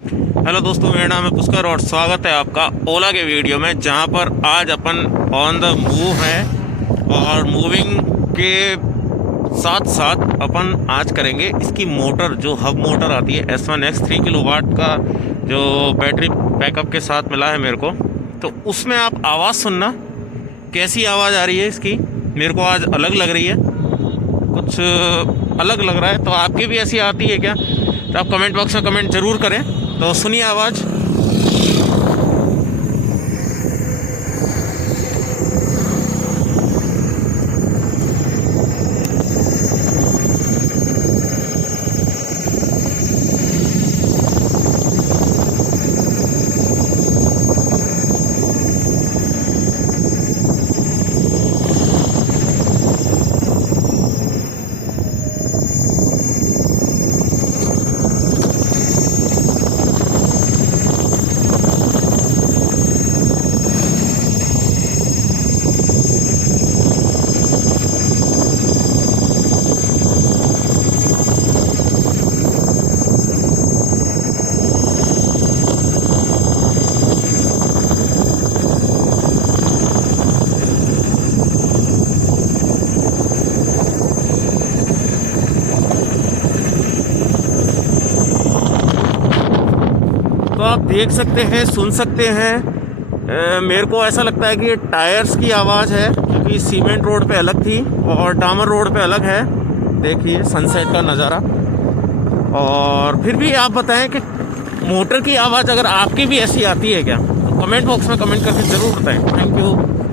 Hello दोस्तों, मेरा नाम है पुष्कर और स्वागत है आपका ओला के वीडियो में, जहां पर आज अपन ऑन द मूव हैं और मूविंग के साथ साथ अपन आज करेंगे इसकी मोटर, जो हब मोटर आती है S1X 3 किलोवाट का, जो बैटरी बैकअप के साथ मिला है मेरे को। तो उसमें आप आवाज़ सुनना, कैसी आवाज़ आ रही है इसकी। मेरे को आज अलग लग रही है, कुछ अलग लग रहा है। तो आपकी भी ऐसी आती है क्या? तो आप कमेंट बॉक्स में कमेंट ज़रूर करें। तो सुनिए आवाज़। तो आप देख सकते हैं, सुन सकते हैं। मेरे को ऐसा लगता है कि ये टायर्स की आवाज़ है, क्योंकि सीमेंट रोड पे अलग थी और डामर रोड पे अलग है। देखिए सनसेट का नज़ारा। और फिर भी आप बताएं कि मोटर की आवाज़ अगर आपकी भी ऐसी आती है क्या, तो कमेंट बॉक्स में कमेंट करके ज़रूर बताएं। Thank you.